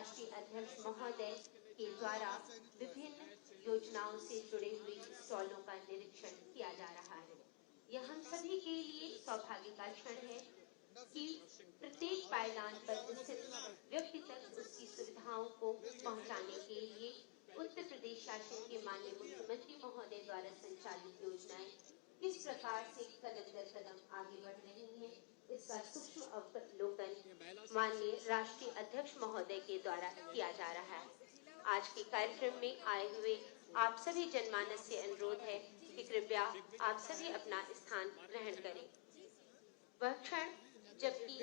राष्ट्रीय अध्यक्ष महोदय के द्वारा विभिन्न योजनाओं से जुड़े हुए स्टॉलों का निरीक्षण किया जा रहा है। यह हम सभी के लिए सौभाग्य का क्षण है कि प्रत्येक पायदान पर स्थित व्यक्ति तक उसकी सुविधाओं को पहुंचाने के लिए उत्तर प्रदेश शासन के माननीय मुख्यमंत्री महोदय द्वारा संचालित योजनाएं किस प्रकार से कदम दर कदम आगे बढ़ रही हैं, इसका सूक्ष्म अवलोकन माननीय राष्ट्रीय अध्यक्ष महोदय के द्वारा किया जा रहा है। आज के कार्यक्रम में आए हुए आप सभी जनमानस से अनुरोध है कि कृपया आप सभी अपना स्थान ग्रहण करें। वह क्षण जबकि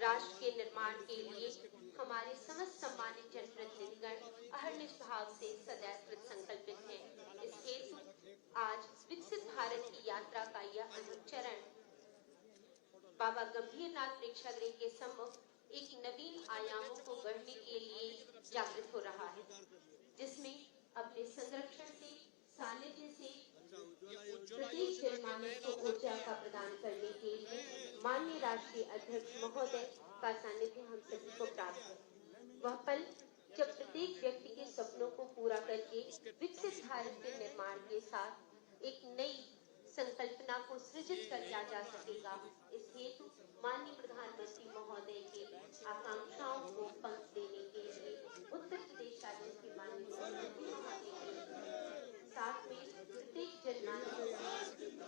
राष्ट्र के निर्माण के लिए हमारे समस्त सम्मानित जनप्रतिनिधिगण अहर्निश भाव से सदैव कृत संकल्पित हैं। इस हेतु आज विकसित भारत की यात्रा का यह अंतिम चरण बाबा गंभीरनाथ प्रेक्षागृह के सम्मुख एक नवीन आयामों को गढ़ने के लिए जागृत हो रहा है, जिसमें अपने संरक्षण से, सानिध्य से प्रत्येक जनमानस को ऊर्जा का प्रदान करने के लिए माननीय राष्ट्रीय अध्यक्ष महोदय का सानिध्य हम सभी को प्राप्त है। वह पल जब प्रत्येक व्यक्ति के सपनों को पूरा करके विकसित भारत के निर्माण के साथ एक नई संकल्पना को सृजित किया जा सकेगा। इस हेतु माननीय प्रधानमंत्री महोदय के आकांक्षाओं को पंख देने के लिए उत्तर प्रदेश शासन के माननीय मुख्यमंत्री महोदय के साथ में प्रत्येक जनमानस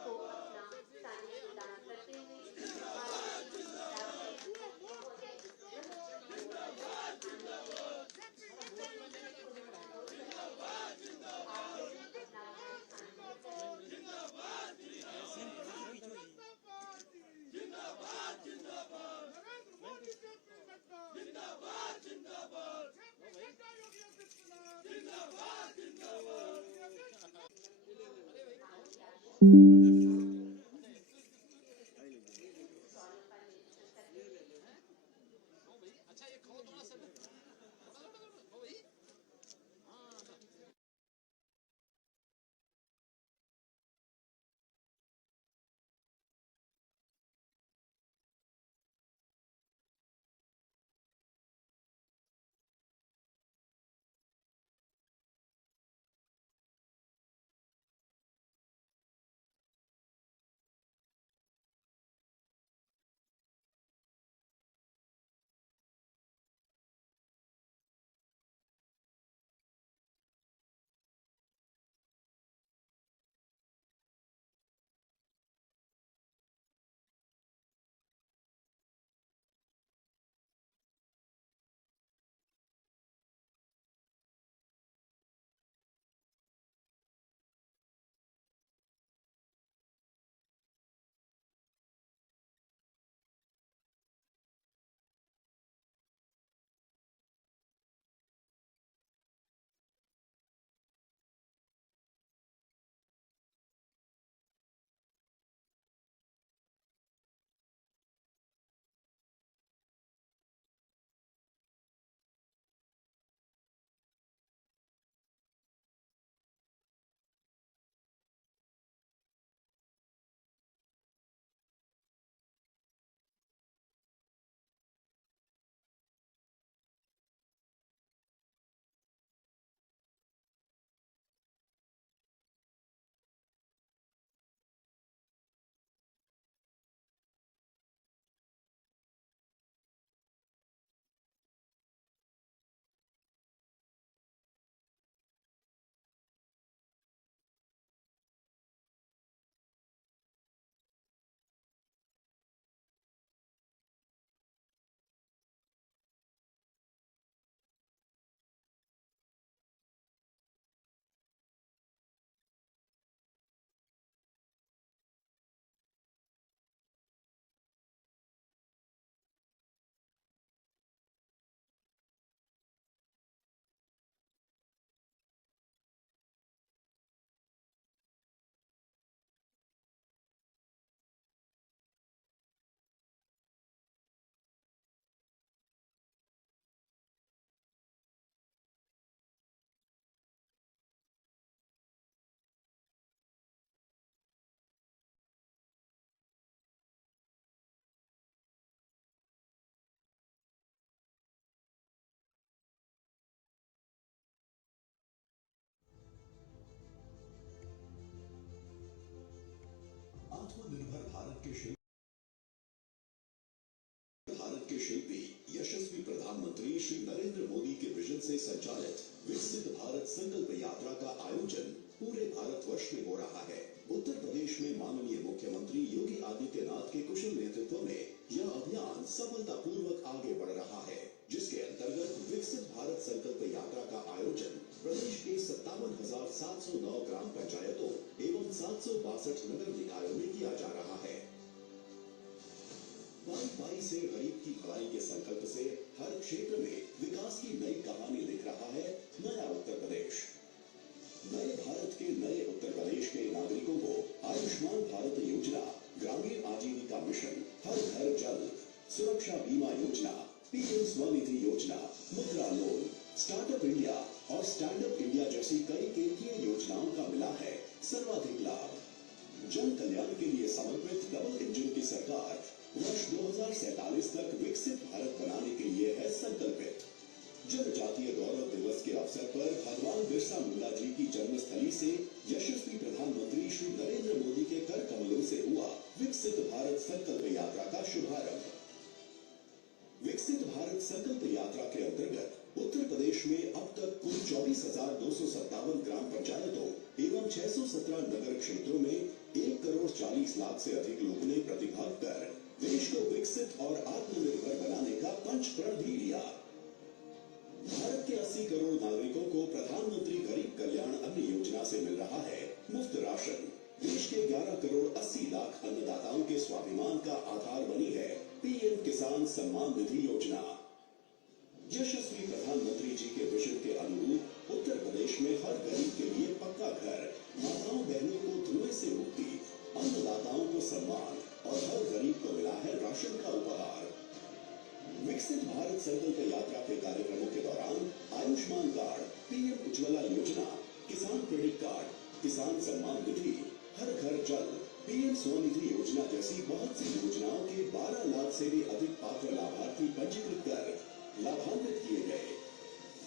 को अपना सानिध्य प्रदान करते हुए भारतवर्ष में हो रहा है। उत्तर प्रदेश में माननीय मुख्यमंत्री योगी आदित्यनाथ के कुशल नेतृत्व में यह अभियान सफलतापूर्वक आगे बढ़ रहा है, जिसके अंतर्गत विकसित भारत संकल्प यात्रा का आयोजन प्रदेश के 57,709 ग्राम पंचायतों एवं 762 नगर निकायों में किया जा रहा है। बाई से गरीब की भलाई के संकल्प से हर क्षेत्र में विकास की नई कहानी लिख रहा है नया उत्तर प्रदेश। नए भारत के नए उत्तर प्रदेश के नागरिकों को आयुष्मान भारत योजना, ग्रामीण आजीविका मिशन, हर घर जल, सुरक्षा बीमा योजना, पीएम स्वनिधि योजना, मुद्रा लोन, स्टार्टअप इंडिया और स्टैंड अप इंडिया जैसी कई केंद्रीय योजनाओं का मिला है सर्वाधिक लाभ। जन कल्याण के लिए समर्पित डबल इंजन की सरकार वर्ष 2047 तक विकसित भारत बनाने के लिए है संकल्पित। जनजातीय गौरव दिवस के अवसर पर भगवान बिरसा मुंडा जी की जन्मस्थली से यशस्वी प्रधानमंत्री श्री नरेंद्र मोदी के कर कमलों से हुआ विकसित भारत संकल्प यात्रा का शुभारंभ। विकसित भारत संकल्प यात्रा के अंतर्गत उत्तर प्रदेश में अब तक कुल 24,257 ग्राम पंचायतों एवं 617 नगर क्षेत्रों में 1,40,00,000 से अधिक लोगों ने प्रतिभाग कर देश को विकसित और आत्मनिर्भर बनाने का पंच प्रण भी लिया। भारत के 80 करोड़ नागरिकों को प्रधानमंत्री गरीब कल्याण अन्न योजना से मिल रहा है मुफ्त राशन। देश के 11 करोड़ 80 लाख अन्नदाताओं के स्वाभिमान का आधार बनी है पीएम किसान सम्मान निधि योजना। यशस्वी प्रधानमंत्री जी के विजन के अनुरूप उत्तर प्रदेश में हर गरीब के लिए पक्का घर, माताओं बहनों को धुएं से मुक्ति, अन्नदाताओं को सम्मान और हर गरीब को मिला है राशन का उपहार। विकसित भारत संकल्प यात्रा के कार्यक्रमों के दौरान आयुष्मान कार्ड, पीएम उज्ज्वला योजना, किसान क्रेडिट कार्ड, किसान सम्मान निधि, हर घर जल, पीएम स्वनिधि योजना जैसी बहुत सी योजनाओं के 12 लाख से भी अधिक पात्र लाभार्थी पंजीकृत कर लाभान्वित किए गए।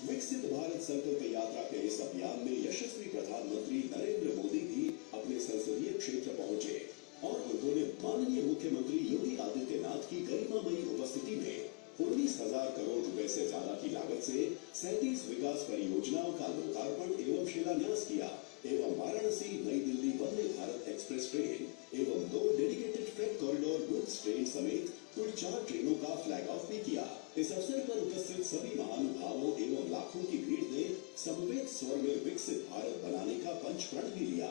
विकसित भारत संकल्प यात्रा के इस अभियान में यशस्वी प्रधानमंत्री नरेंद्र मोदी भी अपने संसदीय क्षेत्र पहुंचे और उन्होंने माननीय मुख्यमंत्री योगी आदित्यनाथ की गरिमामयी उपस्थिति में 19,000 करोड़ रुपए से ज्यादा की लागत से 37 विकास परियोजनाओं का लोकार्पण एवं शिलान्यास किया एवं वाराणसी नई दिल्ली वंदे भारत एक्सप्रेस ट्रेन एवं 2 dedicated freight corridor goods train समेत कुल 4 ट्रेनों का फ्लैग ऑफ भी किया। इस अवसर पर उपस्थित सभी महानुभावों एवं लाखों की भीड़ ने समवेत स्वर में विकसित भारत बनाने का पंच प्रण भी लिया।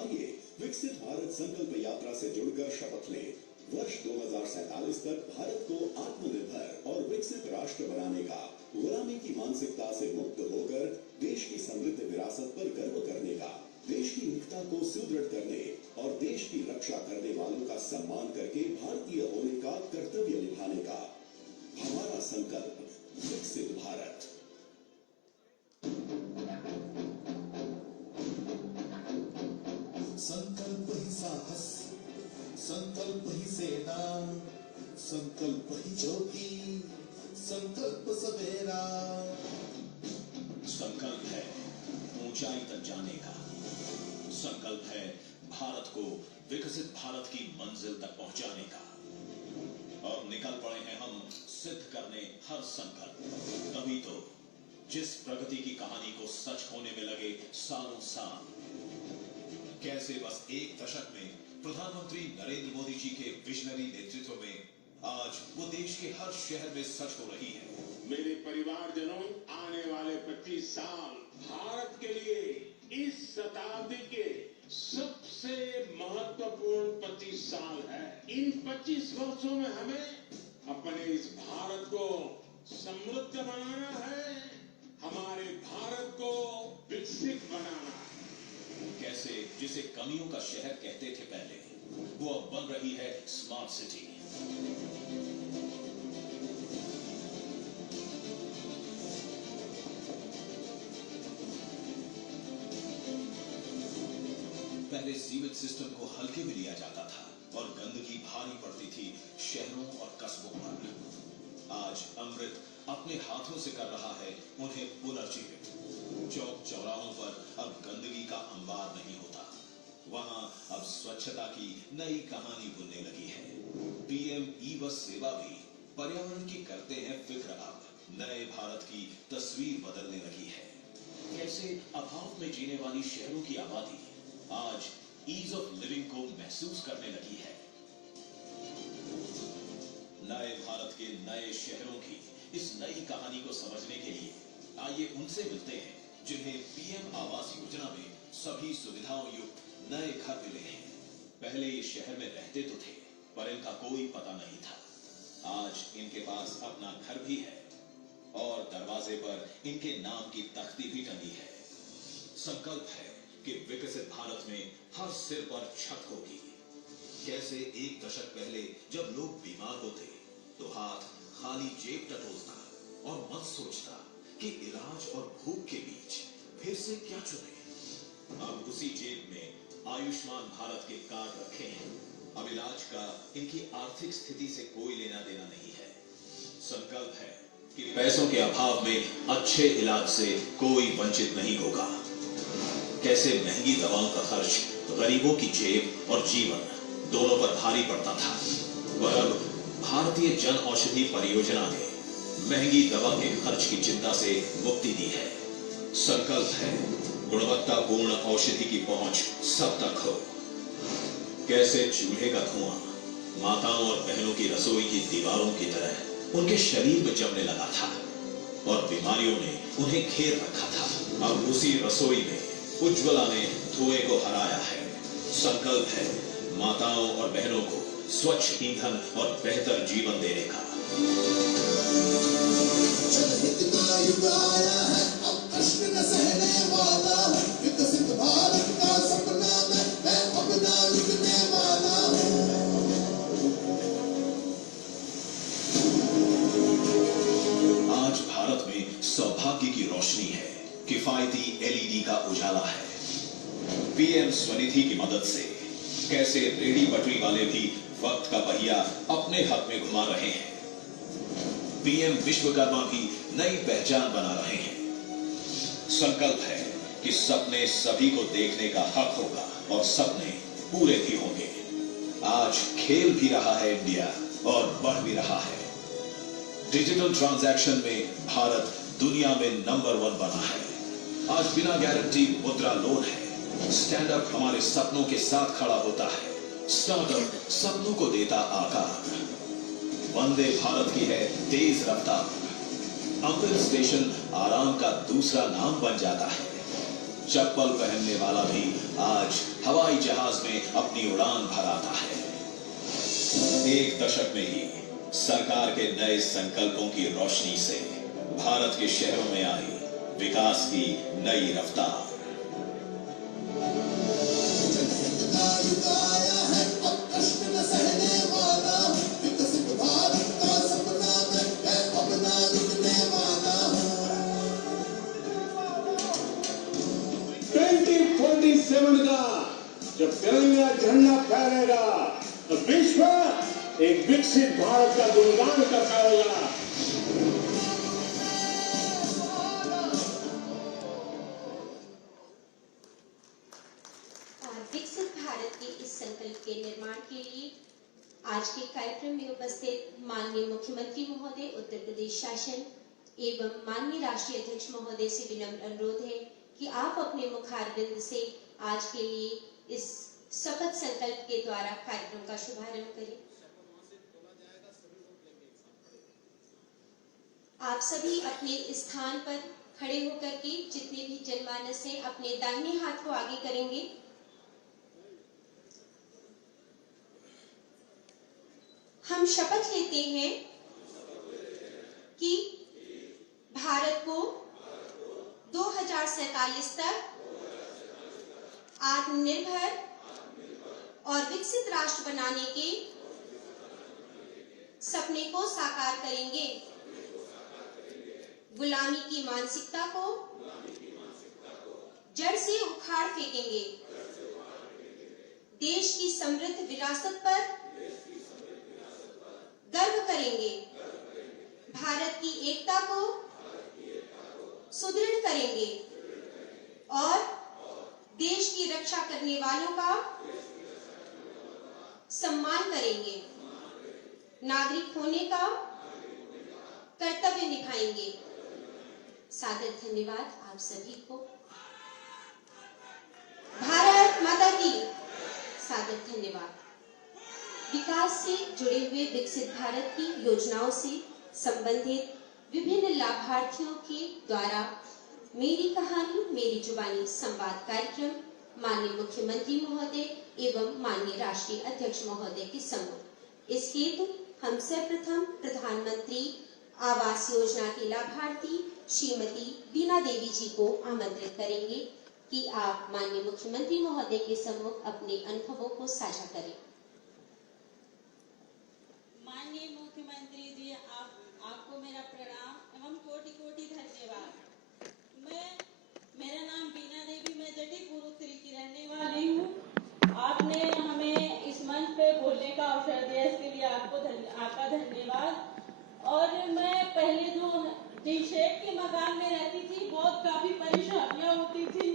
आइए विकसित भारत संकल्प यात्रा से जुड़कर शपथ लें। वर्ष 2047 तक भारत को आत्मनिर्भर और विकसित राष्ट्र बनाने का, गुलामी की मानसिकता से मुक्त होकर देश की समृद्ध विरासत पर गर्व करने का, देश की एकता को सुदृढ़ करने और देश की रक्षा करने वालों का सम्मान करके भारतीय होने का कर्तव्य निभाने का हमारा संकल्प विकसित भारत। संकल्प ही साहस, संकल्प ही सेना, संकल्प ही ज्योति, संकल्प सवेरा। संकल्प है ऊंचाई तक जाने का, संकल्प है भारत को विकसित भारत की मंजिल तक पहुंचाने का। और निकल पड़े हैं हम सिद्ध करने हर संकल्प। तभी तो जिस प्रगति की कहानी को सच होने में लगे सालों साल, कैसे बस एक दशक में प्रधानमंत्री नरेंद्र मोदी जी के विजनरी नेतृत्व में आज वो देश के हर शहर में सच हो रही है। मेरे परिवारजनों, आने वाले 25 साल भारत के लिए इस शताब्दी के सबसे महत्वपूर्ण 25 साल है। इन 25 वर्षों में हमें अपने इस भारत को समृद्ध बनाना है, हमारे भारत को विकसित बनाना है। कैसे जिसे कमियों का शहर कहते थे पहले, वो अब बन रही है स्मार्ट सिटी। पहले सीवेज सिस्टम को हल्के में लिया जाता था और गंदगी भारी पड़ती थी शहरों और कस्बों पर। आज अमृत अपने हाथों से कर रहा है उन्हें पुनर्जीवित। चौक चौराहों पर अब गंदगी का अंबार नहीं होता, वहां अब स्वच्छता की नई कहानी बुनने लगी है। पीएम ई बस सेवा भी पर्यावरण की करते हैं फिक्र। अब नए भारत की तस्वीर बदलने लगी है। कैसे अभाव में जीने वाली शहरों की आबादी आज ईज ऑफ लिविंग को महसूस करने लगी है। नए भारत के नए शहरों की इस नई कहानी को समझने के लिए आइए उनसे मिलते हैं जिन्हें पीएम आवास योजना में सभी सुविधाओं युक्त नए घर मिले हैं। पहले ये शहर में रहते तो थे, पर इनका कोई पता नहीं था। आज इनके पास अपना घर भी है और दरवाजे पर इनके नाम की तख्ती भी टंगी है। संकल्प है कि विकसित भारत में हर सिर पर छत होगी। कैसे एक दशक पहले जब लोग बीमार होते तो हाथ खाली जेब टटोलता और मन सोचता कि इलाज और भूख के बीच फिर से क्या चुने। अब उसी जेब में आयुष्मान भारत के कार्ड रखे हैं। अब इलाज का इनकी आर्थिक स्थिति से कोई लेना देना नहीं है। संकल्प है कि पैसों के अभाव में अच्छे इलाज से कोई वंचित नहीं होगा। कैसे महंगी दवाओं का खर्च गरीबों की जेब और जीवन दोनों पर भारी पड़ता था, पर अब भारतीय जन औषधि परियोजना ने महंगी दवा के खर्च की चिंता से मुक्ति दी है। संकल्प है गुणवत्तापूर्ण औषधि की पहुंच सब तक हो। कैसे चूल्हे का धुआं माताओं और बहनों की रसोई की दीवारों की तरह उनके शरीर में जमने लगा था और बीमारियों ने उन्हें घेर रखा था। अब उसी रसोई में उज्ज्वला ने धुएं को हराया है। संकल्प है माताओं और बहनों को स्वच्छ ईंधन और बेहतर जीवन देने का। जनहित का युग आया है, अब कष्ट न सहने वाला हूँ। विकसित भारत का सपना मैं अपना लिखने वाला हूँ। आज भारत में सौभाग्य की रोशनी है, किफायती एलईडी का उजाला है। पीएम स्वनिधि की मदद से कैसे रेहड़ी पटरी वाले भी वक्त का पहिया अपने हक में घुमा रहे हैं। पीएम विश्वकर्मा भी नई पहचान बना रहे हैं। संकल्प है कि सपने सभी को देखने का हक होगा और सपने पूरे भी होंगे। आज खेल भी रहा है इंडिया और बढ़ भी रहा है। डिजिटल ट्रांजैक्शन में भारत दुनिया में नंबर 1 बना है। आज बिना गारंटी मुद्रा लोन है। स्टैंडअप हमारे सपनों के साथ खड़ा होता है। स्टार्टअप सपनों को देता आकार। वंदे भारत की है तेज रफ्तार। अमृत स्टेशन आराम का दूसरा नाम बन जाता है। चप्पल पहनने वाला भी आज हवाई जहाज में अपनी उड़ान भराता है। एक दशक में ही सरकार के नए संकल्पों की रोशनी से भारत के शहरों में आई विकास की नई रफ्तार। जनहित का युग आया है, अब कष्ट न सहने वाला हूँ। विकसित भारत का सपना मैं अपना लिखने वाला हूँ। 2047 का जब तिरंगा झंडा फहरेगा तो विश्व एक विकसित भारत का गुणगान करता होगा। विकसित भारत के इस संकल्प के निर्माण के लिए आज के कार्यक्रम में उपस्थित माननीय मुख्यमंत्री महोदय, उत्तर प्रदेश शासन एवं माननीय राष्ट्रीय अध्यक्ष महोदय से विनम्र अनुरोध है कि आप अपने मुखारबिंद से आज के लिए इस शपथ संकल्प के द्वारा कार्यक्रम का शुभारंभ करें। आप सभी अपने स्थान पर खड़े होकर के जितने भी जनमानस हैं अपने दाहिने हाथ को आगे करेंगे। हम शपथ लेते हैं कि भारत को 2047 तक आत्मनिर्भर और विकसित राष्ट्र बनाने के सपने को साकार करेंगे। गुलामी की मानसिकता को जड़ से उखाड़ फेंकेंगे। देश की समृद्ध विरासत पर गर्व करेंगे। भारत की एकता को सुदृढ़ करेंगे और देश की रक्षा करने वालों का सम्मान करेंगे। नागरिक होने का कर्तव्य निभाएंगे। सादर धन्यवाद आप सभी को। भारत माता की सादर धन्यवाद। विकास से जुड़े हुए विकसित भारत की योजनाओं से संबंधित विभिन्न लाभार्थियों के द्वारा मेरी कहानी मेरी जुबानी संवाद कार्यक्रम माननीय मुख्यमंत्री महोदय एवं माननीय राष्ट्रीय अध्यक्ष महोदय के सम्मुख इस हेतु हम सर्वप्रथम प्रधानमंत्री आवास योजना की लाभार्थी श्रीमती बीना देवी जी को आमंत्रित करेंगे कि आप माननीय मुख्यमंत्री महोदय के सम्मुख अपने अनुभवों को साझा करें। माननीय मुख्यमंत्री जी, आपको मेरा प्रणाम एवं कोटि कोटि धन्यवाद। मेरा नाम बीना देवी, मैं जटीपुर उत्तरी की रहने वाली हूँ। आपने हमें इस मंच पे बोलने का अवसर दिया, इसके लिए आपका धन्यवाद। और मैं पहले जो जिन शेड के मकान में रहती थी, बहुत काफी परेशानियां होती थी।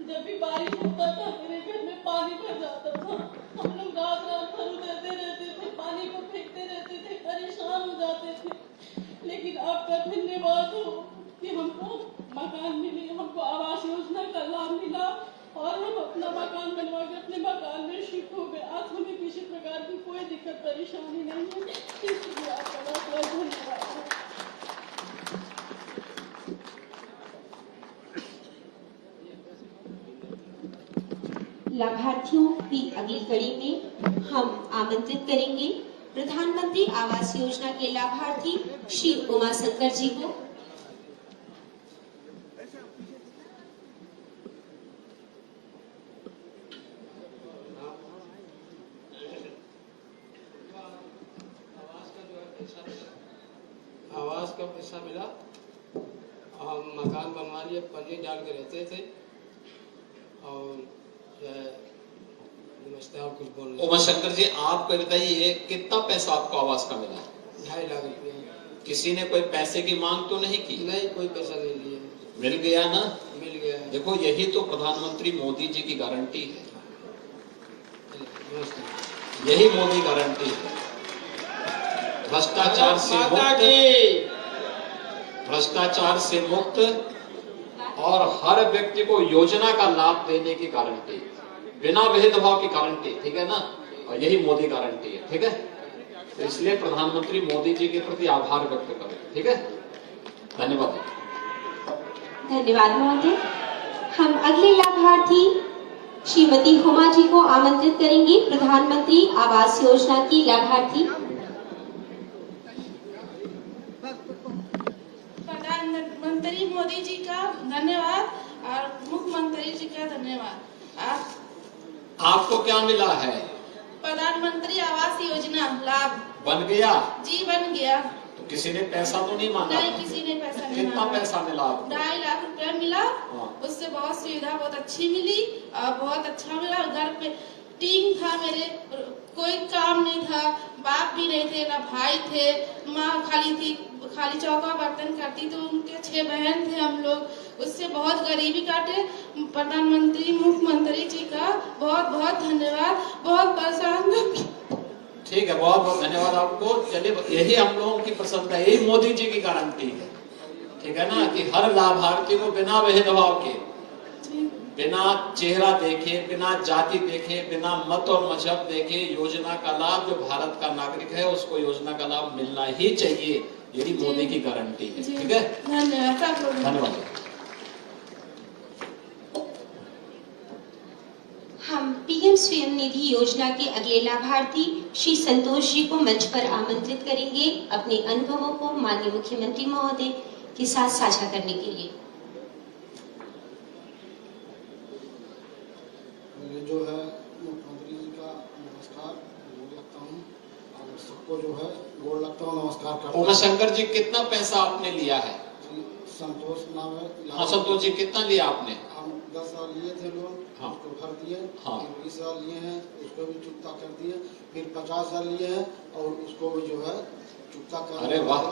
जब भी बारिश होता था मेरे घर में पानी भर जाता था। हम लोग रात रात भर उतरते रहते थे, पानी को फेंकते रहते थे, परेशान हो जाते थे। लेकिन आपका धन्यवाद हो कि हमको मकान मिले, हमको आवास योजना का लाभ मिला और हम अपना मकान बनवा के अपने मकान में शिफ्ट हो गए। आज हमें किसी प्रकार की कोई दिक्कत परेशानी नहीं है, इसलिए आपका बहुत बहुत धन्यवाद है। लाभार्थियों की अगली कड़ी में हम आमंत्रित करेंगे प्रधानमंत्री आवास योजना के लाभार्थी श्री उमा शंकर जी को। आवास का पैसा मिला, हम मकान बनवा लिए, पन्नी डाल के रहते थे। और नमस्ते, और कुछ बोल। उमा शंकर जी, आपको बताइए कितना पैसा आपको आवास का मिला? 2.5 लाख रुपया। किसी ने कोई पैसे की मांग तो नहीं की? नहीं, कोई पैसा नहीं लिया। मिल गया ना? मिल गया। देखो, यही तो प्रधानमंत्री मोदी जी की गारंटी है। नमस्ते। यही मोदी गारंटी है। भ्रष्टाचार से मुक्त, भ्रष्टाचार से मुक्त और हर व्यक्ति को योजना का लाभ देने की गारंटी, बिना भेदभाव की गारंटी, ठीक है ना? और यही मोदी गारंटी है, ठीक है? तो इसलिए प्रधानमंत्री मोदी जी के प्रति आभार व्यक्त करें, ठीक है? धन्यवाद। धन्यवाद महोदय। हम अगले लाभार्थी श्रीमती हुमा जी को आमंत्रित करेंगे, प्रधानमंत्री आवास योजना की लाभार्थी। प्रधानमंत्री मोदी जी का धन्यवाद और मुख्यमंत्री जी का धन्यवाद। आपको क्या मिला है? प्रधानमंत्री आवास योजना लाभ बन गया जी, बन गया। तो किसी ने पैसा तो नहीं मांगा? नहीं, किसी ने पैसा नहीं कितना मांगा। पैसा मिला आपको? 2.5 लाख रुपया मिला। हाँ। उससे बहुत सुविधा बहुत अच्छी मिली और बहुत अच्छा मिला। घर पे टीम था, मेरे कोई काम नहीं था, बाप भी नहीं थे, ना भाई थे, माँ खाली थी, खाली चौका बर्तन करती, तो उनके 6 बहन थे हम लोग। उससे बहुत गरीबी काटे। प्रधानमंत्री मुख्यमंत्री जी का बहुत बहुत धन्यवाद। बहुत परेशान। ठीक है, बहुत बहुत धन्यवाद आपको। चलिए, यही हम लोगों की प्रसन्नता, यही मोदी जी की गारंटी है, ठीक है ना? कि हर लाभार्थी को बिना भेदभाव के, बिना चेहरा देखे, बिना जाति देखे, बिना मत और मजहब देखे योजना का लाभ, जो भारत का नागरिक है उसको योजना का लाभ मिलना ही चाहिए। यही मोदी की गारंटी है, ठीक है? धन्यवाद। हम पीएम स्वयं निधि योजना के अगले लाभार्थी श्री संतोष जी को मंच पर आमंत्रित करेंगे अपने अनुभवों को माननीय मुख्यमंत्री महोदय के साथ साझा करने के लिए। जो है मुख्यमंत्री जी का नमस्कार गोड़ लगता हूँ और सबको जो है गोड़ लगता हूँ, नमस्कार करता हूँ। उमा शंकर जी, कितना पैसा आपने लिया है? संतोष नाम है। हाँ संतोष जी, कितना लिया आपने? हम 10 साल लिए थे लोन, हाँ। उसको भर दिए। हाँ। 20 साल लिए हैं, उसको भी चुकता कर दिए। फिर 50 साल लिए हैं और उसको भी जो है चुकता कर। अरे वाह।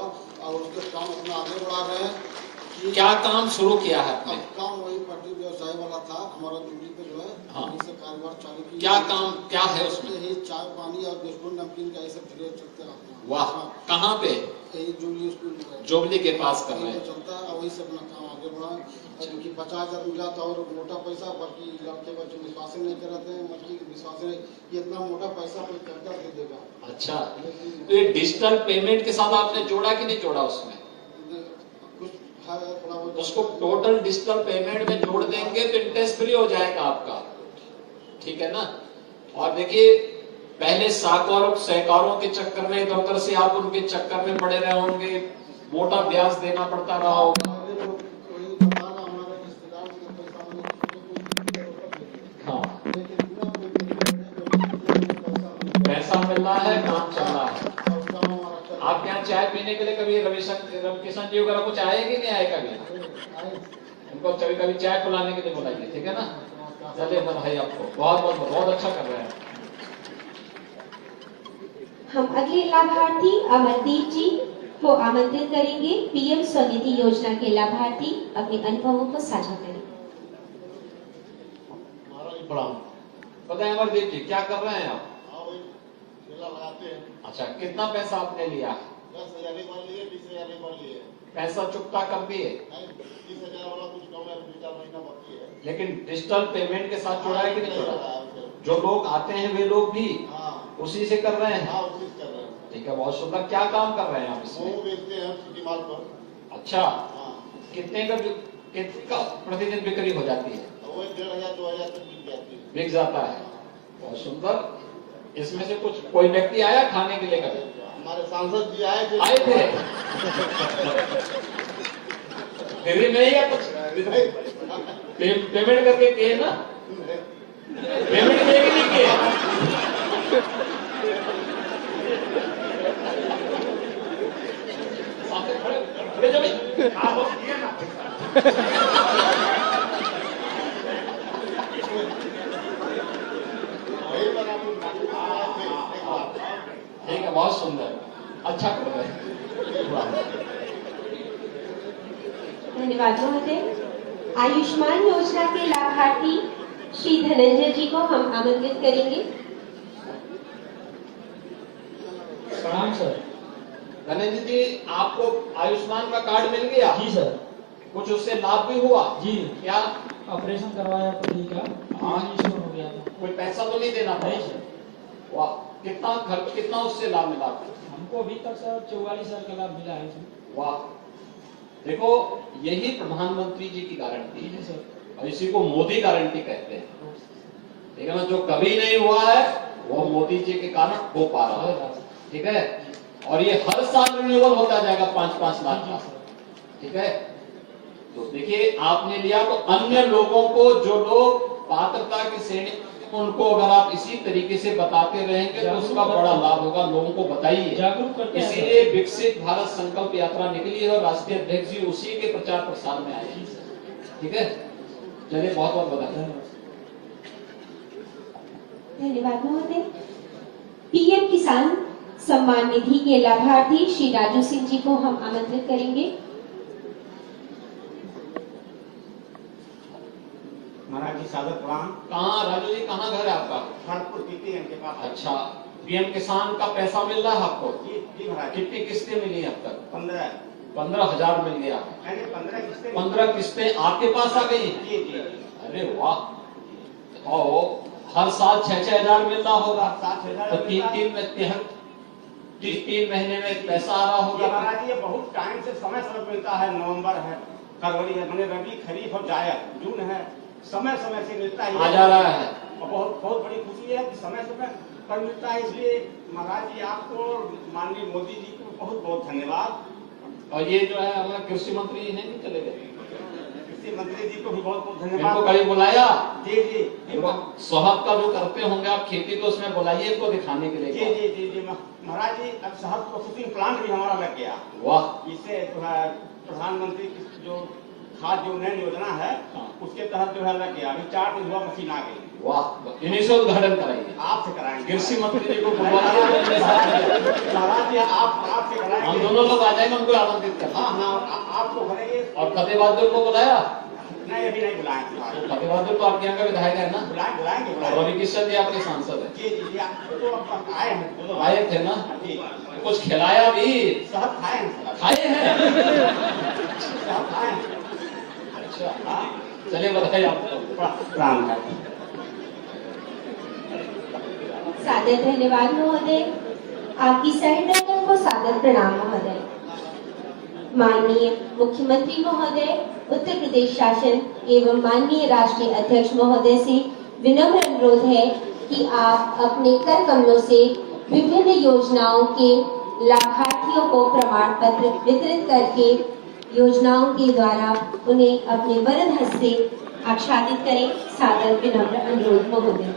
और उसके काम अपना आगे बढ़ा रहे हैं। क्या काम शुरू किया है आपने? काम वही पट्टी व्यवसाय वाला था हमारा, दूरी पे जो है हाँ। से कारोबार चालू किया। क्या काम क्या है उसमें? यही चाय पानी और बिस्कुट नमकीन का ऐसे फ्री चलते रहते हैं। वाह, कहाँ पे? जुबली स्कूल में जोबली के पास कर रहे हैं। चलता है, वही से अपना काम आगे बढ़ा। क्योंकि 50,000 मिला था और मोटा पैसा, बाकी लड़के बच्चे विश्वास नहीं करते हैं, मतलब विश्वास नहीं कि इतना मोटा पैसा कोई कर्जा दे देगा। अच्छा, तो ये डिजिटल पेमेंट के साथ आपने जोड़ा कि नहीं जोड़ा उसमें? कुछ है थोड़ा बहुत। उसको टोटल डिजिटल पेमेंट में जोड़ देंगे तो इंटरेस्ट फ्री हो जाएगा आपका, ठीक है ना। और देखिए, पहले सहकारों के चक्कर में इधर उधर से आप उनके चक्कर में पड़े रहे होंगे, मोटा ब्याज देना पड़ता रहा होगा। हाँ, पैसा मिल रहा है, काम चल रहा है। आप यहाँ चाय पीने के लिए कभी रविकिशन जी वगैरह कुछ आए कि नहीं आए कभी? उनको कभी कभी चाय पिलाने के लिए बुलाइए, ठीक है ना। चलिए बधाई आपको, बहुत अच्छा कर रहे हैं। हम अगले लाभार्थी अमरदीप जी को आमंत्रित करेंगे। पीएम स्वनिधि योजना के लाभार्थी अपने अनुभवों को साझा करें। बताएं अमरदीप जी, क्या कर रहे हैं आप? लगाते हैं। अच्छा, कितना पैसा आपने लिया? 10,000 एक बार लिए, 20,000 एक बार लिए। पैसा चुकता कर दिए? 30,000 वाला कुछ कम है, 2-4 महीना बाकी है। लेकिन डिजिटल पेमेंट के साथ जोड़ा है कि नहीं जोड़ा? जो लोग आते हैं वे लोग भी उसी से कर रहे हैं? हाँ, उसी से कर रहे हैं। ठीक है, बहुत सुंदर। क्या काम कर रहे हैं आप इसमें? वो बेचते हैं सिटी माल पर। अच्छा, कितने का प्रतिदिन बिक्री हो जाती है? वो 1,500-2,000 तक बिक जाती है। बिक जाता है, बहुत सुंदर। इसमें से कुछ कोई व्यक्ति आया खाने के लिए कभी? हमारे सांसद जी आए थे। फ्री में या कुछ पेमेंट करके किए ना? पेमेंट किए कि नहीं किए? खड़े जो भाई आप किए ना। ठीक है, बहुत सुंदर, अच्छा कर रहे हैं। धन्यवाद महोदय। आयुष्मान योजना के लाभार्थी श्री धनंजय जी को हम आमंत्रित करेंगे। प्रणाम सर। धनंजय जी, आपको आयुष्मान का कार्ड मिल गया? जी सर। कुछ उससे लाभ भी हुआ? जी। क्या? ऑपरेशन करवाया पति का, हो गया था। कोई पैसा तो नहीं देना था? नहीं सर। वाह, कितना खर्च, कितना उससे लाभ मिला? हमको अभी तक सर 44,000 का लाभ मिला है सर। वाह, देखो यही प्रधानमंत्री जी की गारंटी है सर, और इसी को मोदी गारंटी कहते हैं। ठीक है ना, जो कभी नहीं हुआ है वो मोदी जी के कारण हो पा रहा है, ठीक है। और ये हर साल रिन्यूअल होता जाएगा 5-5 लाख का, ठीक है। तो देखिए, आपने लिया तो अन्य लोगों को, जो लोग पात्रता की श्रेणी, उनको अगर आप इसी तरीके से बताते रहेंगे तो उसका बड़ा लाभ होगा। लोगों को बताइए, जागरूक करते हैं। इसीलिए विकसित भारत संकल्प यात्रा निकली है और राष्ट्रीय अध्यक्ष जी उसी के प्रचार प्रसार में आए हैं, ठीक है। चलिए, बहुत बहुत बधाई। धन्यवाद महोदय। पीएम किसान सम्मान निधि के लाभार्थी श्री राजू सिंह जी को हम आमंत्रित करेंगे। महाराज जी सादर प्रणाम। कहाँ राजू जी, कहाँ घर है आपका? खड़गपुर पीपीएम के पास। अच्छा, पीएम किसान का पैसा मिल रहा है आपको? जी जी महाराज। कितनी किस्तें मिली अब तक? 15,000 मिल गया। 15 किस्तें। 15 किस्तें आपके पास आ गई? जी जी। अरे वाह। और हर साल 6-6 हजार मिल रहा होगा? 7,000 तो 3 महीने में पैसा आ रहा होगा? महाराज, ये बहुत टाइम से समय मिलता है। नवंबर है, फरवरी है, मैंने रबी, खरीफ और जायद, जून है, समय समय से मिलता है, आ जा रहा है। और बहुत बहुत बड़ी खुशी है कि समय समय पर मिलता है। इसलिए महाराज जी, आपको माननीय मोदी जी को बहुत बहुत धन्यवाद। और ये जो है हमारे कृषि मंत्री है, नहीं चले गए? कृषि मंत्री जी को भी बहुत बहुत इनको धन्यवाद। कभी बुलाया? जी जी। शहद का जो करते होंगे आप खेती, तो उसमें बुलाइए इनको दिखाने के लिए। जी जी जी जी महाराज जी, अब शहद प्रोसेसिंग प्लांट भी हमारा लग गया। वाह। इससे जो है प्रधानमंत्री की जो खाद जो नई योजना है, उसके तहत जो है लग गया। अभी 4 दिन हुआ, मशीन आ गई। वाह, इन्हीं से उद्घाटन कराइए। आपसे कराएंगे। कृषि मंत्री जी को बुलवाइए। महाराज जी, आपसे कराएंगे। हम दोनों लोग आ जाएंगे, उनको आमंत्रित कर। हाँ हाँ, आपको करेंगे। और फतेह बहादुर को बुलाया? नहीं अभी नहीं बुलाए फिलहाल। फतेह बहादुर तो आपके यहाँ का विधायक है ना? बुलाएंगे। रवि किशन जी आपके सांसद है। जी जी तो अब आए हैं तो आए थे ना? जी कुछ खिलाया भी? सब खाए हैं। खाए हैं? सब खाए हैं। अच्छा हाँ चलिए बधाई आपको। प्रणाम है। सादर धन्यवाद महोदय। आपकी सैनिकों को सादर प्रणाम महोदय। माननीय मुख्यमंत्री महोदय, उत्तर प्रदेश शासन एवं माननीय राष्ट्रीय अध्यक्ष महोदय से विनम्र अनुरोध है कि आप अपने कर कमलों से विभिन्न योजनाओं के लाभार्थियों को प्रमाण पत्र वितरित करके योजनाओं के द्वारा उन्हें अपने वरद हस्त से आच्छादित करें। सादर विनम्र अनुरोध महोदय।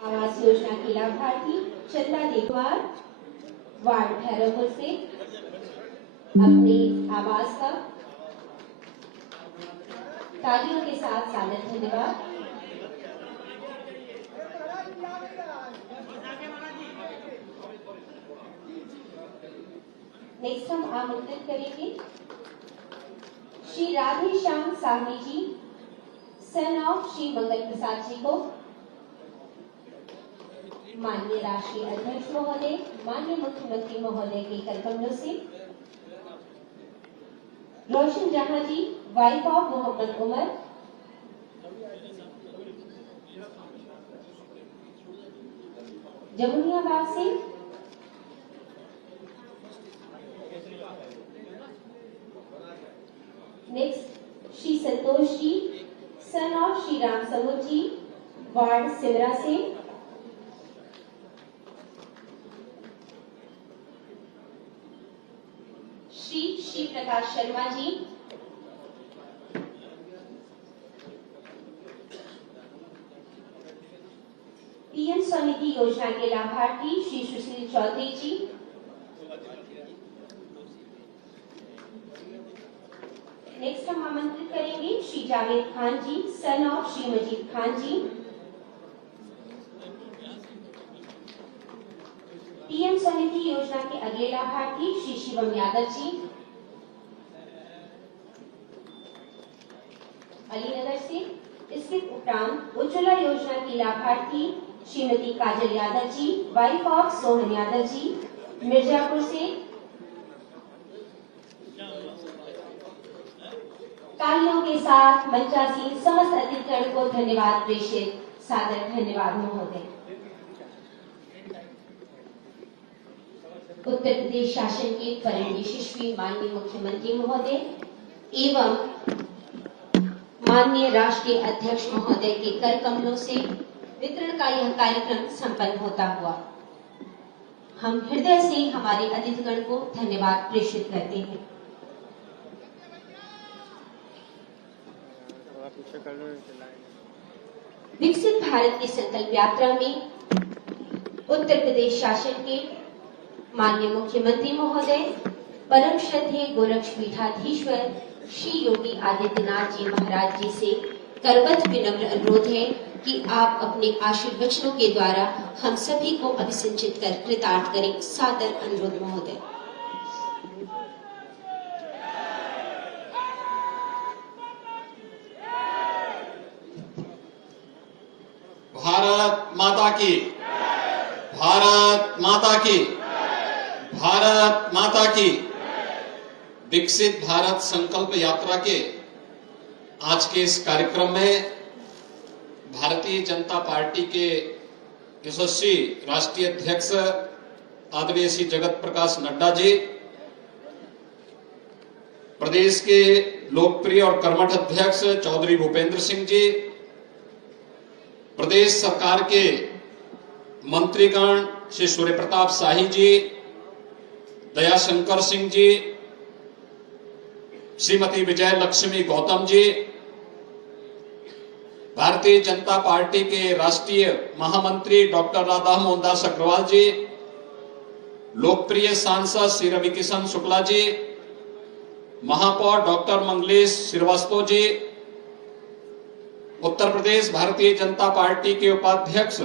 आवास योजना के लाभार्थी चंदा देववार वार्ड भैरवपुर से अपने आवास का तालियों के साथ सादर धन्यवाद। नेक्स्ट हम आमंत्रित करेंगे श्री राधे श्याम साहनी जी, सन ऑफ श्री मंगल प्रसाद जी को। माननीय राष्ट्रीय अध्यक्ष महोदय, माननीय मुख्यमंत्री महोदय के कर कमलों से रोशन जहां जी, वाइफ ऑफ मोहम्मद उमर, जमुनियाबाद से next Shri Santosh ji, son of Shri Ram Samudra ji, ward Simra से श्री प्रकाश शर्मा जी, पीएम स्वनिधि योजना के लाभार्थी श्री सुशील चौधरी जी, नेक्स्ट हम आमंत्रित करेंगे Shri Javed Khan ji, son of Shri Majid Khan ji, PM Svanidhi योजना के अगले लाभार्थी श्री शिवम यादव जी, अलीनगर से। इसके उपरांत उज्ज्वला योजना की लाभार्थी श्रीमती काजल यादव जी, वाइफ ऑफ सोहन यादव जी, मिर्जापुर से। तालियों के साथ मंचासीन समस्त अतिथिगण को धन्यवाद प्रेषित। सादर धन्यवाद महोदय। उत्तर प्रदेश शासन के परम यशस्वी माननीय मुख्यमंत्री महोदय एवं माननीय राष्ट्रीय अध्यक्ष महोदय के कर कमलों से वितरण का यह कार्यक्रम संपन्न होता हुआ हम हृदय से हमारे अतिथिगण को धन्यवाद प्रेषित करते हैं। विकसित भारत की संकल्प यात्रा में उत्तर प्रदेश शासन के माननीय मुख्यमंत्री महोदय परम श्रद्धेय गोरक्षपीठाधीश्वर श्री योगी आदित्यनाथ जी महाराज जी से करबद्ध विनम्र अनुरोध है कि आप अपने आशीर्वचनों के द्वारा हम सभी को अभिसंचित कर कृतार्थ करें। सादर अनुरोध महोदय। भारत माता की, भारत माता की, भारत माता की। विकसित भारत संकल्प यात्रा के आज के इस कार्यक्रम में भारतीय जनता पार्टी के यशस्वी राष्ट्रीय अध्यक्ष आदरणीय श्री जगत प्रकाश नड्डा जी, प्रदेश के लोकप्रिय और कर्मठ अध्यक्ष चौधरी भूपेंद्र सिंह जी, प्रदेश सरकार के मंत्रीगण श्री सूर्य प्रताप शाही जी, दयाशंकर सिंह जी, श्रीमती विजय लक्ष्मी गौतम जी, भारतीय जनता पार्टी के राष्ट्रीय महामंत्री डॉक्टर राधा मोहन दास अग्रवाल जी, लोकप्रिय सांसद श्री रवि किशन शुक्ला जी, महापौर डॉक्टर मंगलेश श्रीवास्तव जी, उत्तर प्रदेश भारतीय जनता पार्टी के उपाध्यक्ष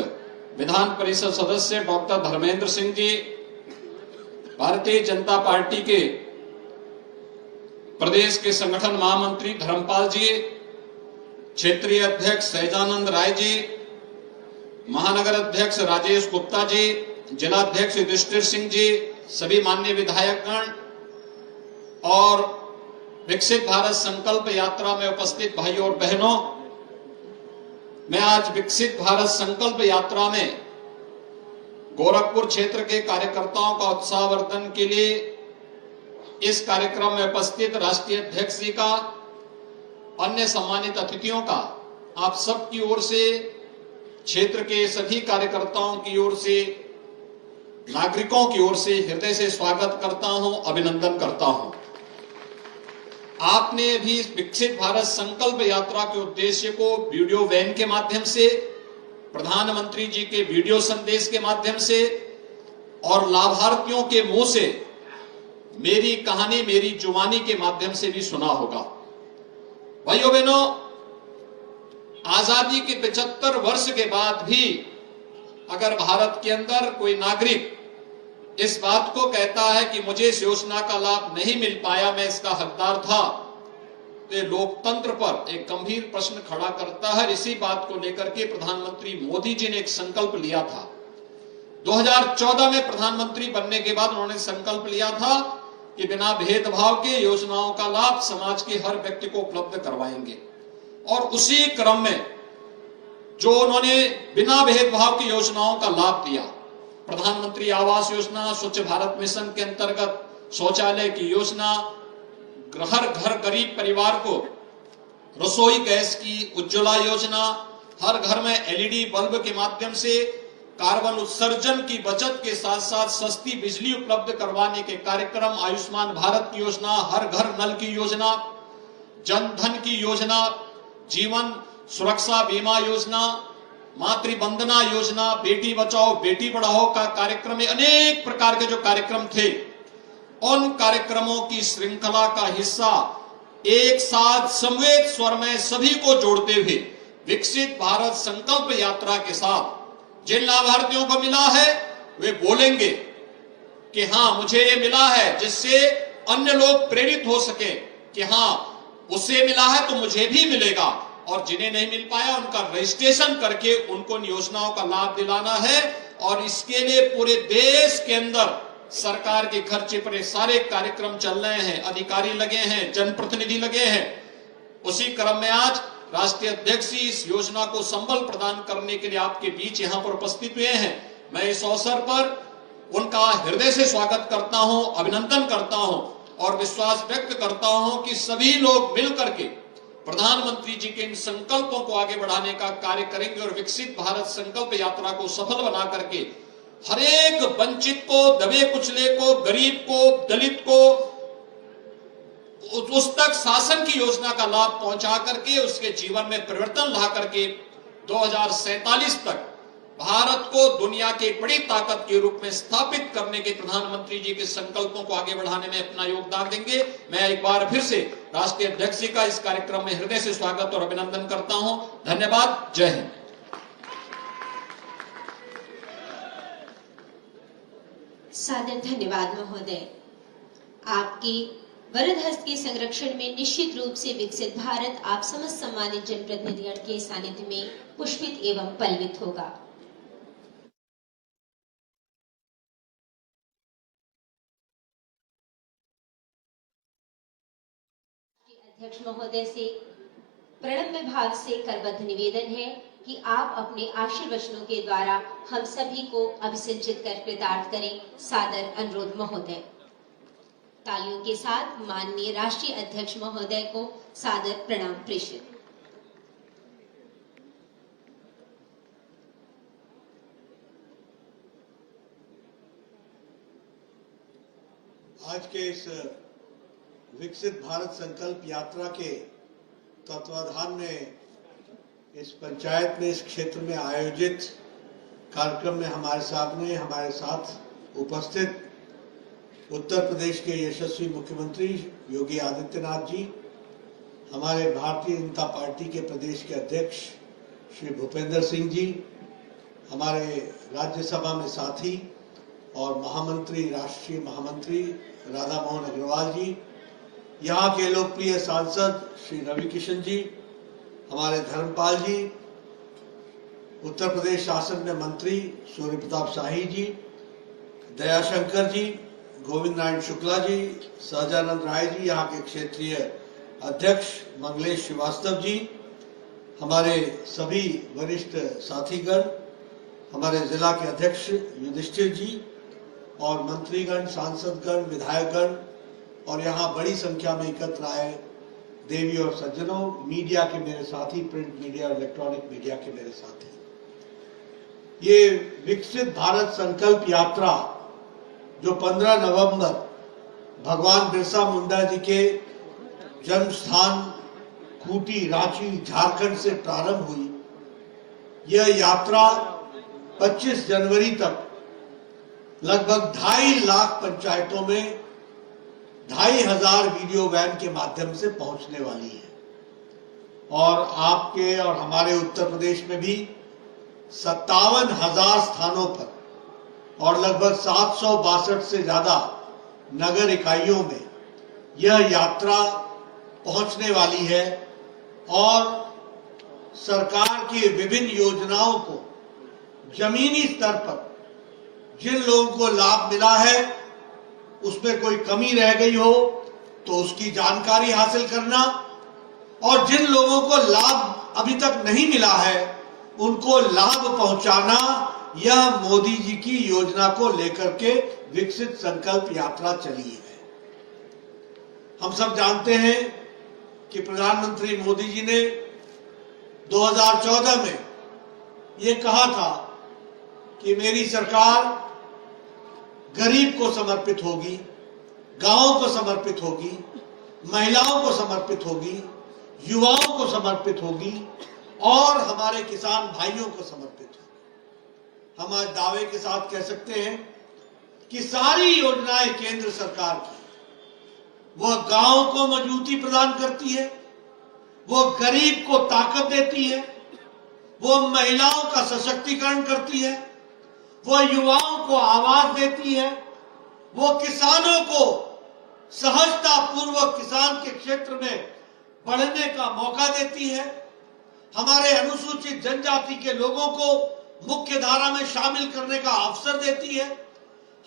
विधान परिषद सदस्य डॉक्टर धर्मेंद्र सिंह जी, भारतीय जनता पार्टी के प्रदेश के संगठन महामंत्री धर्मपाल जी, क्षेत्रीय अध्यक्ष सहजानंद राय जी, महानगर अध्यक्ष राजेश गुप्ता जी, जिला अध्यक्ष युधिष्ठिर सिंह जी, सभी माननीय विधायकगण और विकसित भारत संकल्प यात्रा में उपस्थित भाइयों और बहनों, मैं आज विकसित भारत संकल्प यात्रा में गोरखपुर क्षेत्र के कार्यकर्ताओं का उत्साहवर्धन के लिए इस कार्यक्रम में उपस्थित राष्ट्रीय अध्यक्ष जी का, अन्य सम्मानित अतिथियों का, आप सब की ओर से, क्षेत्र के सभी कार्यकर्ताओं की ओर से, नागरिकों की ओर से हृदय से स्वागत करता हूं, अभिनंदन करता हूं। आपने भी विकसित भारत संकल्प यात्रा के उद्देश्य को वीडियो वैन के माध्यम से, प्रधानमंत्री जी के वीडियो संदेश के माध्यम से और लाभार्थियों के मुंह से मेरी कहानी मेरी जुबानी के माध्यम से भी सुना होगा। भाइयों बहनों, आजादी के 75 वर्ष के बाद भी अगर भारत के अंदर कोई नागरिक इस बात को कहता है कि मुझे इस योजना का लाभ नहीं मिल पाया, मैं इसका हकदार था, तो ये लोकतंत्र पर एक गंभीर प्रश्न खड़ा करता है। इसी बात को लेकर के प्रधानमंत्री मोदी जी ने एक संकल्प लिया था। 2014 में प्रधानमंत्री बनने के बाद उन्होंने संकल्प लिया था कि बिना भेदभाव के योजनाओं का लाभ समाज के हर व्यक्ति को उपलब्ध करवाएंगे। और उसी क्रम में जो उन्होंने बिना भेदभाव की योजनाओं का लाभ दिया, प्रधानमंत्री आवास योजना, स्वच्छ भारत मिशन के अंतर्गत शौचालय की योजना, हर घर गरीब परिवार को रसोई गैस की उज्ज्वला योजना, हर घर में एलईडी बल्ब के माध्यम से कार्बन उत्सर्जन की बचत के साथ साथ सस्ती बिजली उपलब्ध करवाने के कार्यक्रम, आयुष्मान भारत की योजना, हर घर नल की योजना, जन धन की योजना, जीवन सुरक्षा बीमा योजना, मातृवंदना योजना, बेटी बचाओ बेटी पढ़ाओ का कार्यक्रम, अनेक प्रकार के जो कार्यक्रम थे, उन कार्यक्रमों की श्रृंखला का हिस्सा एक साथ समवेत स्वर में सभी को जोड़ते हुए विकसित भारत संकल्प यात्रा के साथ जिन लाभार्थियों को मिला है वे बोलेंगे कि हाँ मुझे ये मिला है, जिससे अन्य लोग प्रेरित हो सके कि हाँ उसे मिला है तो मुझे भी मिलेगा। और जिन्हें नहीं मिल पाया उनका रजिस्ट्रेशन करके उनको इन योजनाओं का लाभ दिलाना है। और इसके लिए पूरे देश के अंदर सरकार के खर्चे पर सारे कार्यक्रम चल रहे हैं, अधिकारी लगे हैं, जनप्रतिनिधि लगे हैं। उसी क्रम में आज राष्ट्रीय अध्यक्ष जी इस योजना को संबल प्रदान करने के लिए आपके बीच यहाँ पर उपस्थित हुए हैं। मैं इस अवसर पर उनका हृदय से स्वागत करता हूँ, अभिनंदन करता हूँ और विश्वास व्यक्त करता हूँ कि सभी लोग मिलकर के प्रधानमंत्री जी के इन संकल्पों को आगे बढ़ाने का कार्य करेंगे और विकसित भारत संकल्प यात्रा को सफल बना करके हर एक वंचित को, दबे कुचले को, गरीब को, दलित को उस तक शासन की योजना का लाभ पहुंचा करके उसके जीवन में परिवर्तन ला करके 2047 तक भारत को दुनिया की एक बड़ी ताकत के रूप में स्थापित करने के प्रधानमंत्री जी के संकल्पों को आगे बढ़ाने में अपना योगदान देंगे। मैं एक बार फिर से राष्ट्रीय अध्यक्ष जी का इस कार्यक्रम में हृदय से स्वागत और अभिनंदन करता हूं। धन्यवाद। जय हिंद। सादर धन्यवाद महोदय। आपकी वरद हस्त के संरक्षण में निश्चित रूप से विकसित भारत आप समस्त सम्मानित जनप्रतिनिधिगण के सानिध्य में पुष्पित एवं पल्वित होगा। अध्यक्ष महोदय से प्रणम्य भाव से करबद्ध निवेदन है कि आप अपने आशीर्वचनों के द्वारा हम सभी को अभिसिंचित कर कृतार्थ करें। सादर अनुरोध महोदय। तालियों के साथ माननीय राष्ट्रीय अध्यक्ष महोदय को सादर प्रणाम प्रेषित। आज के इस विकसित भारत संकल्प यात्रा के तत्वाधान में इस पंचायत में, इस क्षेत्र में आयोजित कार्यक्रम में हमारे साथ उपस्थित उत्तर प्रदेश के यशस्वी मुख्यमंत्री योगी आदित्यनाथ जी, हमारे भारतीय जनता पार्टी के प्रदेश के अध्यक्ष श्री भूपेंद्र सिंह जी, हमारे राज्यसभा में साथी और महामंत्री, राष्ट्रीय महामंत्री राधा मोहन अग्रवाल जी, यहाँ के लोकप्रिय सांसद श्री रवि किशन जी, हमारे धर्मपाल जी, उत्तर प्रदेश शासन में मंत्री सूर्य प्रताप शाही जी, दयाशंकर जी, गोविंद नारायण शुक्ला जी, सहजानंद राय जी, यहाँ के क्षेत्रीय अध्यक्ष मंगलेश श्रीवास्तव जी, हमारे सभी वरिष्ठ साथीगण, हमारे जिला के अध्यक्ष युधिष्ठिर जी और मंत्रीगण, सांसदगण, विधायकगण और यहाँ बड़ी संख्या में एकत्र आए देवी और सज्जनों, मीडिया के मेरे साथी, प्रिंट मीडिया और इलेक्ट्रॉनिक मीडिया के मेरे साथी, ये विकसित भारत संकल्प यात्रा जो 15 नवंबर भगवान बिरसा मुंडा जी के जन्म स्थान खूंटी, रांची, झारखंड से प्रारंभ हुई, यह यात्रा 25 जनवरी तक लगभग 2.5 लाख पंचायतों में 2,500 वीडियो वैन के माध्यम से पहुंचने वाली है। और आपके और हमारे उत्तर प्रदेश में भी 57,000 स्थानों पर और लगभग 762 से ज्यादा नगर इकाइयों में यह यात्रा पहुंचने वाली है और सरकार की विभिन्न योजनाओं को जमीनी स्तर पर जिन लोगों को लाभ मिला है उसमें कोई कमी रह गई हो तो उसकी जानकारी हासिल करना और जिन लोगों को लाभ अभी तक नहीं मिला है उनको लाभ पहुंचाना, यह मोदी जी की योजना को लेकर के विकसित संकल्प यात्रा चली है। हम सब जानते हैं कि प्रधानमंत्री मोदी जी ने 2014 में ये कहा था कि मेरी सरकार गरीब को समर्पित होगी, गांवों को समर्पित होगी, महिलाओं को समर्पित होगी, युवाओं को समर्पित होगी और हमारे किसान भाइयों को समर्पित होगी। हम आज दावे के साथ कह सकते हैं कि सारी योजनाएं केंद्र सरकार की वह गांव को मजबूती प्रदान करती है, वो गरीब को ताकत देती है, वो महिलाओं का सशक्तिकरण करती है, वो युवाओं को आवाज देती है, वो किसानों को सहजता पूर्वक किसान के क्षेत्र में बढ़ने का मौका देती है, हमारे अनुसूचित जनजाति के लोगों को मुख्य धारा में शामिल करने का अवसर देती है,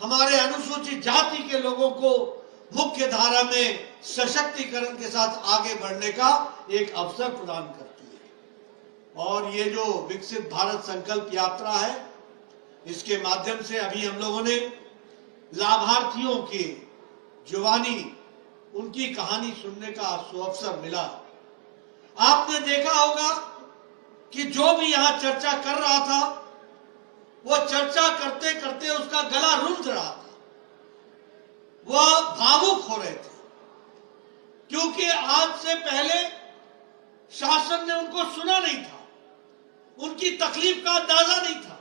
हमारे अनुसूचित जाति के लोगों को मुख्य धारा में सशक्तिकरण के साथ आगे बढ़ने का एक अवसर प्रदान करती है। और ये जो विकसित भारत संकल्प यात्रा है, इसके माध्यम से अभी हम लोगों ने लाभार्थियों की जुबानी उनकी कहानी सुनने का सुअवसर मिला। आपने देखा होगा कि जो भी यहाँ चर्चा कर रहा था वो चर्चा करते करते उसका गला रुंध रहा था, वह भावुक हो रहे थे, क्योंकि आज से पहले शासन ने उनको सुना नहीं था, उनकी तकलीफ का अंदाजा नहीं था,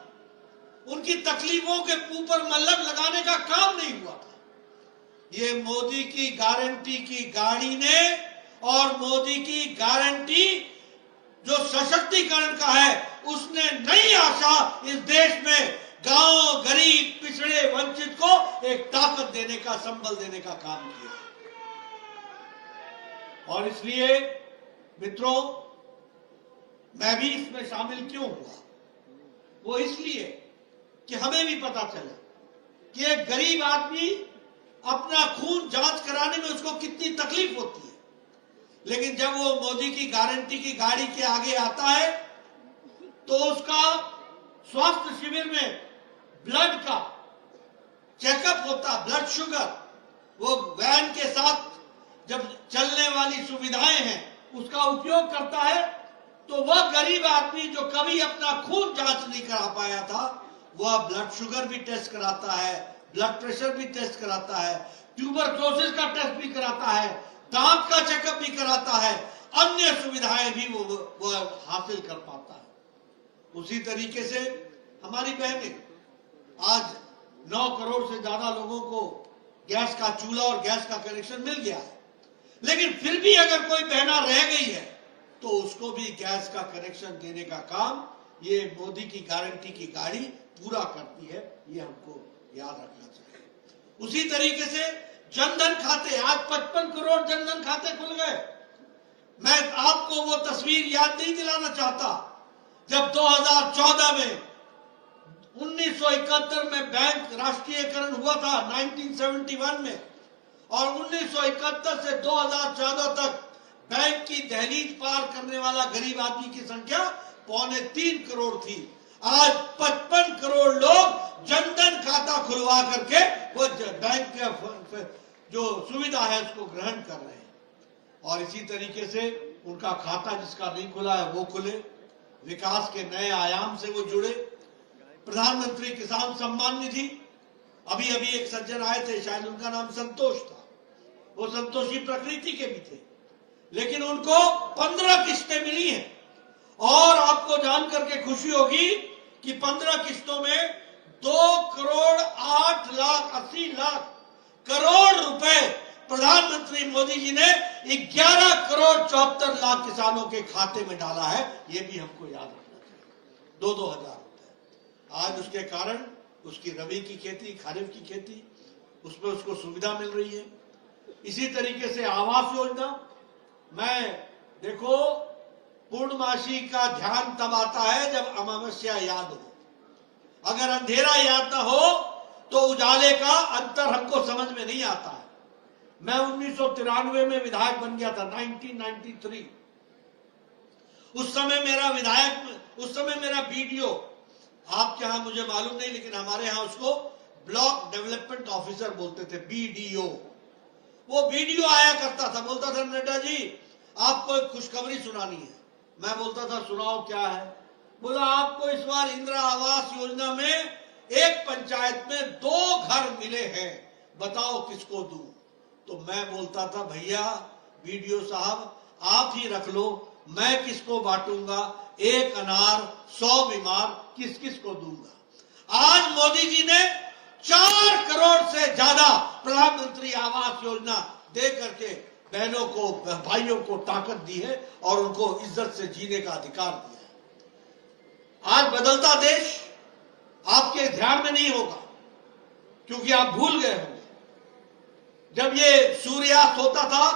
उनकी तकलीफों के ऊपर मल्लक लगाने का काम नहीं हुआ था। ये मोदी की गारंटी की गाड़ी ने और मोदी की गारंटी जो सशक्तिकरण का है उसने नई आशा इस देश में गांव, गरीब, पिछड़े, वंचित को एक ताकत देने का, संबल देने का काम किया। और इसलिए मित्रों, मैं भी इसमें शामिल क्यों हुआ? वो इसलिए कि हमें भी पता चले कि एक गरीब आदमी अपना खून जांच कराने में उसको कितनी तकलीफ होती है, लेकिन जब वो मोदी की गारंटी की गाड़ी के आगे आता है तो उसका स्वास्थ्य शिविर में ब्लड का चेकअप होता, ब्लड शुगर, वो वैन के साथ जब चलने वाली सुविधाएं हैं उसका उपयोग करता है, तो वह गरीब आदमी जो कभी अपना खून जांच नहीं करा पाया था, वह ब्लड शुगर भी टेस्ट कराता है, ब्लड प्रेशर भी टेस्ट कराता है, ट्यूबरक्लोसिस का टेस्ट भी कराता है, दांत का चेकअप भी कराता है, अन्य सुविधाएं भी वो हासिल कर पाता है। उसी तरीके से हमारी बहनें, आज 9 करोड़ से ज्यादा लोगों को गैस का चूल्हा और गैस का कनेक्शन मिल गया है, लेकिन फिर भी अगर कोई बहना रह गई है तो उसको भी गैस का कनेक्शन देने का काम ये मोदी की गारंटी की गाड़ी पूरा करती है। ये हमको याद रखना चाहिए। उसी तरीके से जनधन खाते, आज 55 करोड़ जनधन खाते खुल गए। मैं आपको वो तस्वीर याद नहीं दिलाना चाहता जब 2014 में 1971 में बैंक राष्ट्रीयकरण हुआ था 1971 में, और 1971 से 2014 तक बैंक की दहलीज पार करने वाला गरीब आदमी की संख्या 2.25 करोड़ थी। आज 55 करोड़ लोग जनधन खाता खुलवा करके वो बैंक का जो सुविधा है उसको ग्रहण कर रहे हैं। और इसी तरीके से उनका खाता जिसका नहीं खुला है वो खुले, विकास के नए आयाम से वो जुड़े। प्रधानमंत्री किसान सम्मान निधि, अभी अभी एक सज्जन आए थे, शायद उनका नाम संतोष था, वो संतोषी प्रकृति के भी थे, लेकिन उनको 15 किस्तें मिली हैं। और आपको जान करके खुशी होगी कि 15 किस्तों में 2,08,80,00,000 करोड़ रुपए प्रधानमंत्री मोदी जी ने 11,74,00,000 किसानों के खाते में डाला है। ये भी हमको याद रखना चाहिए। 2-2 हजार रुपए आज उसके कारण उसकी रबी की खेती, खरीफ की खेती, उसमें उसको सुविधा मिल रही है। इसी तरीके से आवास योजना, मैं देखो पूर्णमासी का ध्यान तब आता है जब अमावस्या याद हो। अगर अंधेरा याद ना हो तो उजाले का अंतर हमको समझ में नहीं आता है। मैं 1993 में विधायक बन गया था, 1993। उस समय मेरा बीडीओ, आपके यहां मुझे मालूम नहीं लेकिन हमारे यहां उसको ब्लॉक डेवलपमेंट ऑफिसर बोलते थे, बीडीओ। वो बीडीओ आया करता था, बोलता था नड्डा जी आपको एक खुशखबरी सुनानी है। मैं बोलता था सुनाओ क्या है। बोला आपको इस बार इंदिरा आवास योजना में एक पंचायत में 2 घर मिले हैं, बताओ किसको दूं। तो मैं बोलता था भैया बीडीओ साहब आप ही रख लो, मैं किसको बांटूंगा, 1 अनार 100 बीमार, किस किस को दूंगा। आज मोदी जी ने 4 करोड़ से ज्यादा प्रधानमंत्री आवास योजना दे करके बहनों को, भाइयों को ताकत दी है और उनको इज्जत से जीने का अधिकार दिया है। आज बदलता देश आपके ध्यान में नहीं होगा क्योंकि आप भूल गए होंगे जब ये सूर्यास्त होता था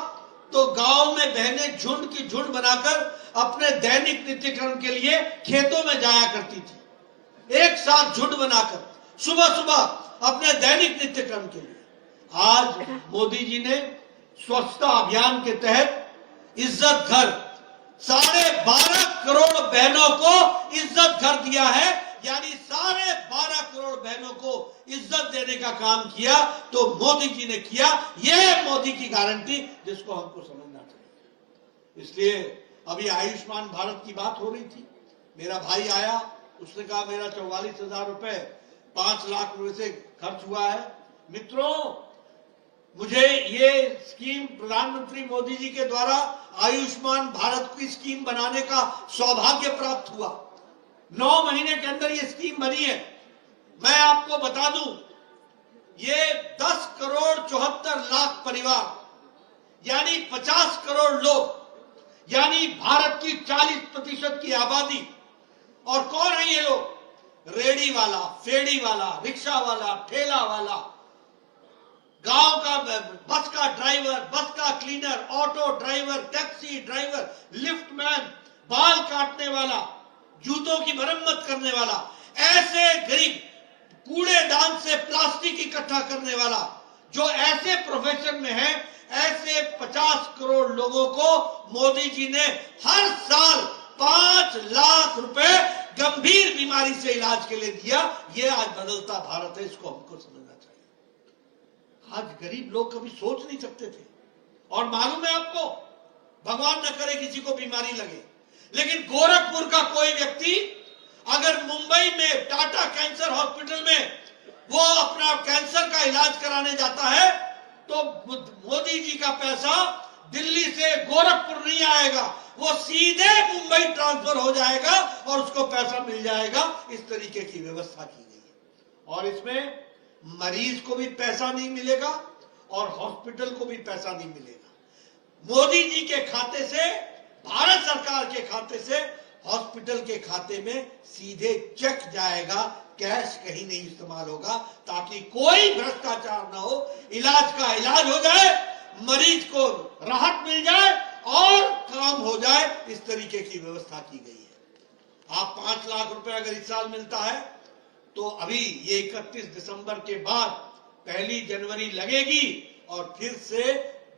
तो गांव में बहनें झुंड की झुंड बनाकर अपने दैनिक नित्यक्रम के लिए खेतों में जाया करती थी, एक साथ झुंड बनाकर सुबह सुबह अपने दैनिक नित्यक्रम के लिए। आज मोदी जी ने स्वच्छता अभियान के तहत इज्जत घर 12.5 करोड़ बहनों को इज्जत घर दिया है, यानी 12.5 करोड़ बहनों को इज्जत देने का काम किया तो मोदी जी ने किया। यह मोदी की गारंटी जिसको हमको समझना चाहिए। इसलिए अभी आयुष्मान भारत की बात हो रही थी, मेरा भाई आया, उसने कहा मेरा 44,000 रुपए 5 लाख रुपए से खर्च हुआ है। मित्रों, मुझे ये स्कीम प्रधानमंत्री मोदी जी के द्वारा आयुष्मान भारत की स्कीम बनाने का सौभाग्य प्राप्त हुआ। 9 महीने के अंदर ये स्कीम बनी है। मैं आपको बता दूं, ये 10 करोड़ 74 लाख परिवार यानी 50 करोड़ लोग, यानी भारत की 40% की आबादी। और कौन है ये लोग? रेडी वाला, फेड़ी वाला, रिक्शा वाला, ठेला वाला, गांव का बस का ड्राइवर, बस का cleaner, auto driver, taxi driver, lift man, बाल काटने वाला, जूतों की मरम्मत करने वाला, ऐसे गरीब, कूड़ेदान से प्लास्टिक इकट्ठा करने वाला, जो ऐसे प्रोफेशन में है, ऐसे 50 करोड़ लोगों को मोदी जी ने हर साल 5 लाख रुपए गंभीर बीमारी से इलाज के लिए दिया। ये आज बदलता भारत है, इसको हमको समझना चाहिए। आज गरीब लोग कभी सोच नहीं सकते थे। और मालूम है आपको, भगवान न करे किसी को बीमारी लगे, लेकिन गोरखपुर का कोई व्यक्ति अगर मुंबई में टाटा कैंसर हॉस्पिटल में वो अपना कैंसर का इलाज कराने जाता है तो मोदी जी का पैसा दिल्ली से गोरखपुर नहीं आएगा, वो सीधे मुंबई ट्रांसफर हो जाएगा और उसको पैसा मिल जाएगा। इस तरीके की व्यवस्था की गई है। और इसमें मरीज को भी पैसा नहीं मिलेगा और हॉस्पिटल को भी पैसा नहीं मिलेगा। मोदी जी के खाते से, भारत सरकार के खाते से हॉस्पिटल के खाते में सीधे चेक जाएगा, कैश कहीं नहीं इस्तेमाल होगा, ताकि कोई भ्रष्टाचार ना हो, इलाज का इलाज हो जाए, मरीज को राहत मिल जाए और काम हो जाए। इस तरीके की व्यवस्था की गई है। आप 5 लाख रुपए अगर इस साल मिलता है तो अभी ये 31 दिसंबर के बाद 1 जनवरी लगेगी और फिर से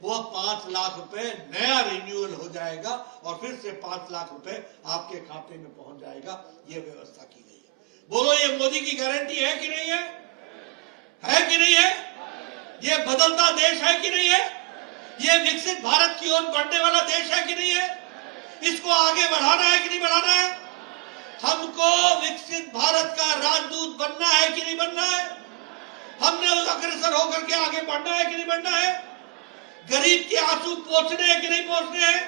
वो 5 लाख रुपए नया रिन्यूअल हो जाएगा और फिर से 5 लाख रुपए आपके खाते में पहुंच जाएगा। ये व्यवस्था की गई है। बोलो, ये मोदी की गारंटी है कि नहीं है? है कि नहीं है? ये बदलता देश है कि नहीं है? ये विकसित भारत की ओर बढ़ने वाला देश है कि नहीं है? इसको आगे बढ़ाना है कि नहीं बढ़ाना है? हमको विकसित भारत का राजदूत बनना है कि नहीं बनना है? हमने उस अग्रसर होकर के आगे बढ़ना है कि नहीं बढ़ना है? गरीब के आंसू पोंछने हैं कि नहीं पोंछने हैं?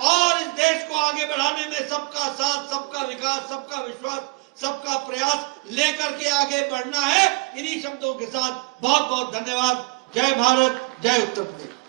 और इस देश को आगे बढ़ाने में सबका साथ, सबका विकास, सबका विश्वास, सबका प्रयास लेकर के आगे बढ़ना है। इन्हीं शब्दों के साथ बहुत बहुत धन्यवाद। जय भारत, जय उत्तर प्रदेश।